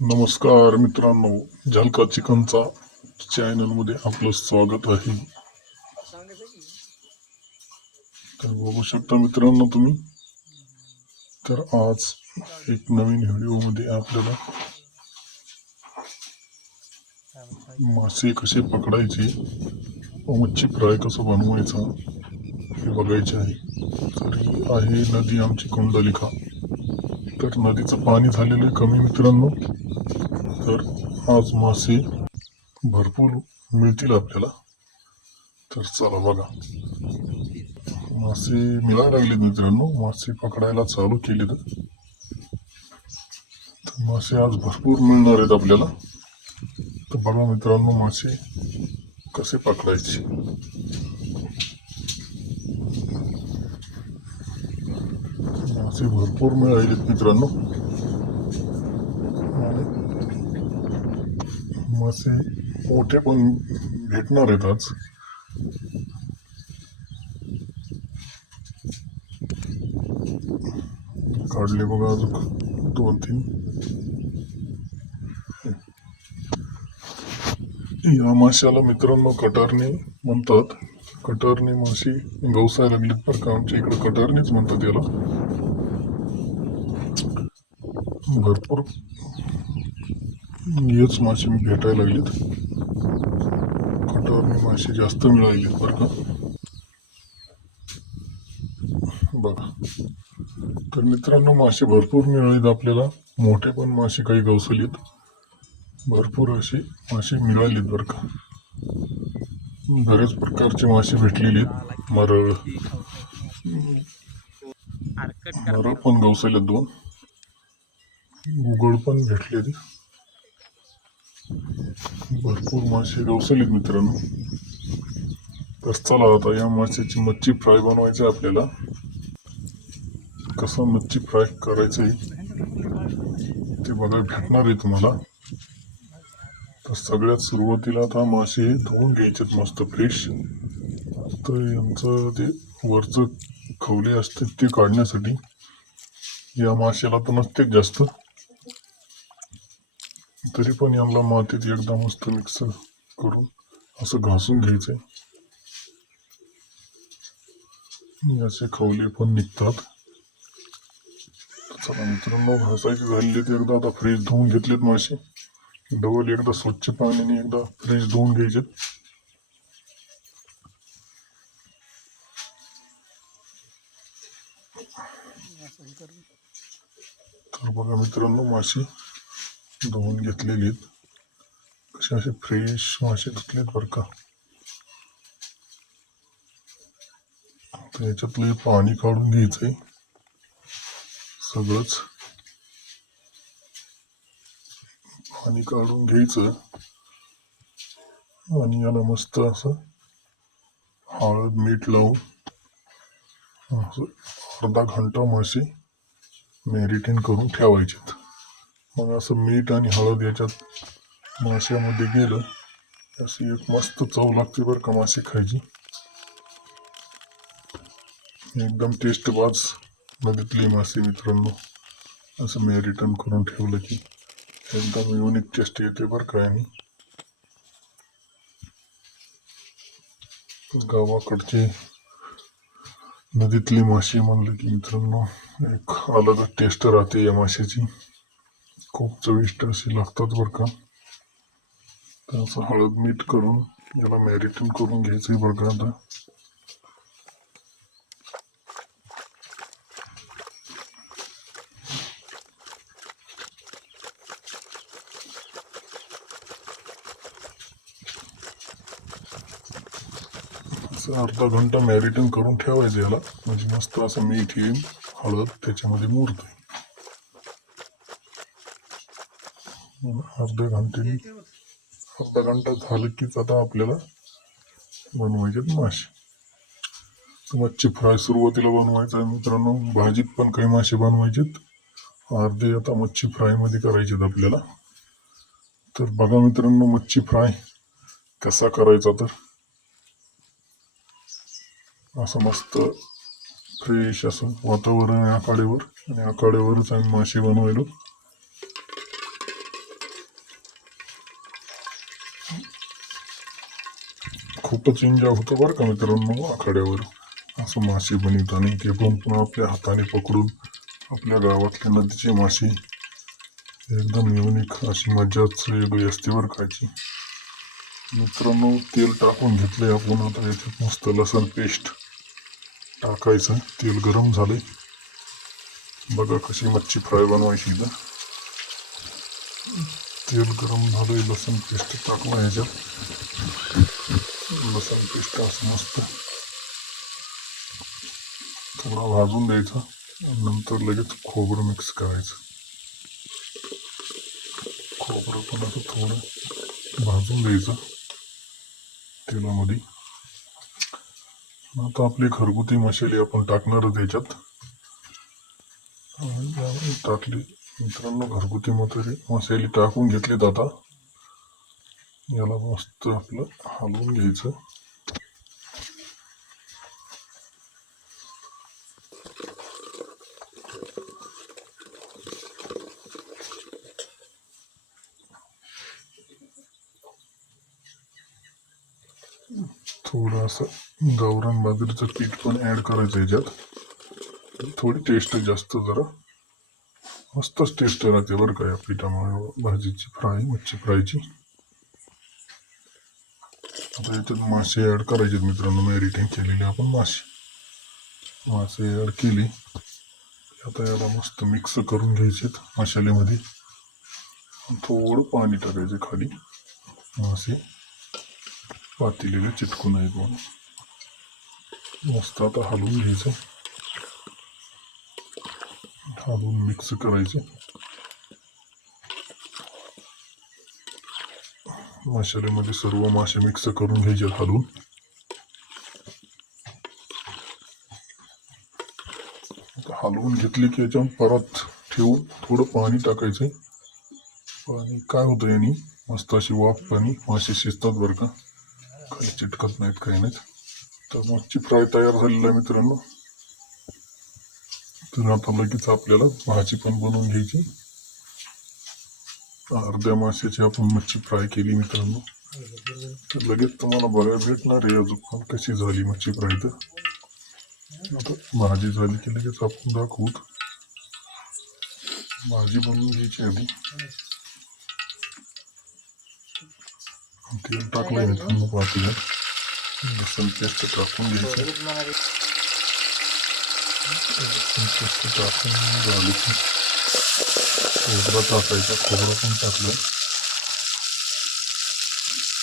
नमस्कार मित्रांनो, झलका चिकनचा चॅनलमध्ये आपलं स्वागत आहे. तर बघू शकता मित्रांनो तुम्ही, तर आज एक नवीन व्हिडिओमध्ये आपल्याला मासे कसे पकडायचे व मच्छी फ्राय कसं बनवायचं हे बघायचे आहे. तर ही आहे नदी आमची कुंडलिका. तर नदीचं पाणी झालेलं कमी मित्रांनो, तर आज मासे भरपूर मिळतील आपल्याला. तर चला बघा, मासे मिळायला लागले मित्रांनो, मासे पकडायला चालू केले. तर मासे आज भरपूर मिळणार आहेत आपल्याला. तर बघा मित्रांनो, मासे कसे पकडायचे. मासे भरपूर मिळालेत मित्रांनो, आणि मासे मोठे पण भेटणार आहेत आज. काढले बघा अजून 2-3. या माशाला मित्रांनो कटरणी म्हणतात. कटरणी माशी गवसायला लागलीत बरं का, आमच्या इकडे कटरनीच म्हणतात याला. भरपूर हेच मासे भेटायला लागलेत. कटरनी मासे जास्त मिळालेत बरं का. बघा, तर मित्रांनो मासे भरपूर मिळालेत आपल्याला. मोठे पण मासे काही गवसलीत, भरपूर असे मासे मिळालेत बरं का. बरेच प्रकारचे मासे भेटलेले आहेत. मरळ पण गवसले 2. गुगळ पण भेटलेले. भरपूर मासे गवसलेत मित्रांनो. तर चला आता या माशाची मच्छी फ्राय बनवायची आपल्याला. कसं मच्छी फ्राय करायचंय ते बघा भेटणार आहे तुम्हाला. तर सगळ्यात सुरुवातीला आता मासे धुवून घ्यायचेत मस्त फ्रेश. तर यांचं ते वरचं खवले असते ते काढण्यासाठी या माशाला तर नसतेच जास्त, तरी पण यांना मातीत एकदा मस्त मिक्स करून असं घासून घ्यायचंय. याचे खवले पण निघतात. चला मित्रांनो, घासायचे झालेले ते एकदा आता फ्रेश धुवून घेतलेत मासे. डबल एकदा स्वच्छ पाण्याने एकदा फ्रेश धुवून घ्यायचे. तर बघा मित्रांनो, मासे धुवून घेतलेले आहेत. कसे असे फ्रेश मासे धुतलेत बरं का. तर याच्यातले पाणी काढून घ्यायचंय सगळंच. पाणी काढून घ्यायचं आणि याला मस्त असं हळद मीठ लावून अर्धा घंटा मासे मॅरिनेट करून ठेवायचे. मग असं मीठ आणि हळद याच्यात माशामध्ये गेलं अशी एक मस्त चव लागते बरं का मासे खायची. एकदम टेस्ट बाज नदीतली मासे मित्रांनो असं मॅरिनेट करून ठेवलं की एकदम युनिक टेस्ट येते बरं का. आणि गावाकडचे नदीतली मासे म्हणलं की मित्रांनो एक अलगच टेस्ट राहते या माशाची. खूप चविष्ट अशी लागतात बरं का. तर असं हळद मीठ करून याला मॅरिनेट करून घ्यायचंय बरं का. आता अर्धा घंटा मॅरिनेट करून ठेवायचं याला, म्हणजे मस्त असं मीठ येईल, हळद त्याच्यामध्ये मुरते. अर्धा घंटा झालं कीच आता आपल्याला बनवायचे मासे. मच्छी फ्राय सुरुवातीला बनवायचा आहे मित्रांनो. भाजीत पण काही मासे बनवायचेत, अर्धे आता मच्छी फ्राय मध्ये करायचेत आपल्याला. तर बघा मित्रांनो, मच्छी फ्राय कसा करायचा. तर असं मस्त फ्रेश असं वातावरण आहे आखाड्यावर, आणि आखाड्यावरच आम्ही मासे बनवायलो. मस्तच एन्जॉय होतं बरं का मित्रांनो आखाड्यावर असं मासे बनवताना ते पण पुन्हा आपल्या हाताने पकडून आपल्या गावातल्या नदीचे मासे एकदम युनिक अशी मजाच वेगळी असते बरं खायची. मित्रांनो तेल टाकून घेतलंय आपण. आता याच्यात मस्त लसण पेस्ट टाकायचं. तेल गरम झालंय. बघा कशी मच्छी फ्राय बनवायची. इथं तेल गरम झालंय. लसण पेस्ट टाकलं ह्याच्यात. लसण पेस्ट असं मस्त थोडा भाजून द्यायचा. नंतर लगेच खोबरं मिक्स करायचं. खोबरं पण असं थोडं भाजून द्यायचं तेलामध्ये. आता आपले घरगुती मसाले आपण टाकणारच याच्यात. टाकले मित्रांनो घरगुती मसाले टाकून घेतलेत. आता याला मस्त आपलं हलवून घ्यायचं. थोडंसं गावरान बाजरीचं पीठ पण ऍड करायचं याच्यात. थोडी टेस्ट जास्त जरा मस्तच टेस्ट राहते बरं का या पिठामुळे भाजीची फ्राय मच्छी फ्रायची. आता याच्यात मासे ऍड करायचे मित्रांनो. मॅरिनेट केलेले आपण मासे ऍड केली. आता याला मस्त मिक्स करून घ्यायचे मसाल्यामध्ये. थोडं पाणी टाकायचं खाली मासे पातेलीला चिटकू नये म्हणून. मस्त आता हलवून घ्यायचं. हलवून मिक्स करायचे. मसाल्यामध्ये सर्व मासे मिक्स करून घ्यायचे हलवून. हलवून घेतली की याच्यावर परत ठेवून थोडं पाणी टाकायचंय. पाणी काय होतं याने मस्त अशी वाफ पाणी मासे शिजतात बरं का. खाली चिटकत नाहीत काही नाहीत. तर मच्छी फ्राय तयार झालेला आहे मित्रांनो. तर आता लगेच आपल्याला भाजी पण बनवून घ्यायची. अर्ध्या माशाची आपण मच्छी फ्राय केली मित्रांनो. तर लगेच तुम्हाला बघायला भेटणार आहे अजून पण कशी झाली मच्छी फ्राय. तर आता भाजी झाली की लगेच आपण दाखवूत. भाजी बनवून घ्यायची आधी. तेल टाकलंय मित्रांनो पातेल्यात. लसूण पेस्ट टाकून घ्यायचं. लसूण पेस्ट टाकून झाली की खोबरं टाकायचं. खोबरं पण टाकलं.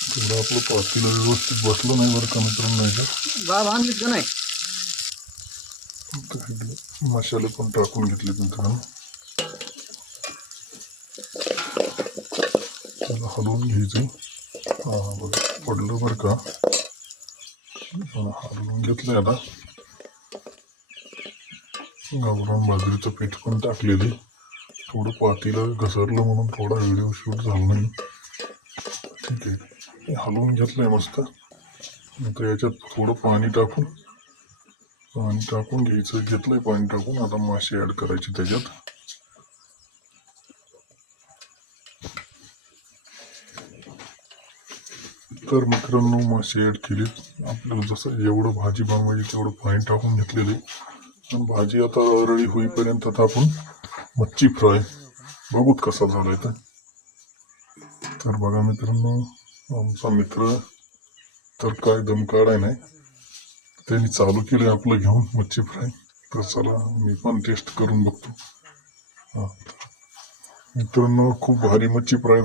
थोडं आपलं पातेलं व्यवस्थित बसलं नाही बरं का मित्रांनो. याच्यात मसाले पण टाकून घेतले मित्रांनो. त्याला हलवून घ्यायचं. बघा पडलं बरं का. हलवून घेतलंय. आता गावरान बाजरीचं पीठ पण टाकलेले. थोडं पातेलं घसरलं म्हणून थोडा व्हिडिओ शूट झाला नाही. ठीक आहे. हलवून घेतलंय मस्त. नंतर याच्यात थोडं पाणी टाकून घ्यायचं. घेतलंय पाणी टाकून. आता मासे ऍड करायचे त्याच्यात. तर मित्रांनो मासे ऍड केली. आपल्याला जसं जेवढं भाजी बनवायची तेवढं पाणी टाकून घेतलेले. आणि भाजी आता रेडी होईपर्यंत आता आपण मच्छी फ्राय बघूत कसा झालाय. तर बघा मित्रांनो आमचा मित्र तर काय दम काढाय नाही. त्यांनी चालू केलंय आपलं घेऊन मच्छी फ्राय. तर चला मी पण टेस्ट करून बघतो. मित्रांनो खूप भारी मच्छी फ्राय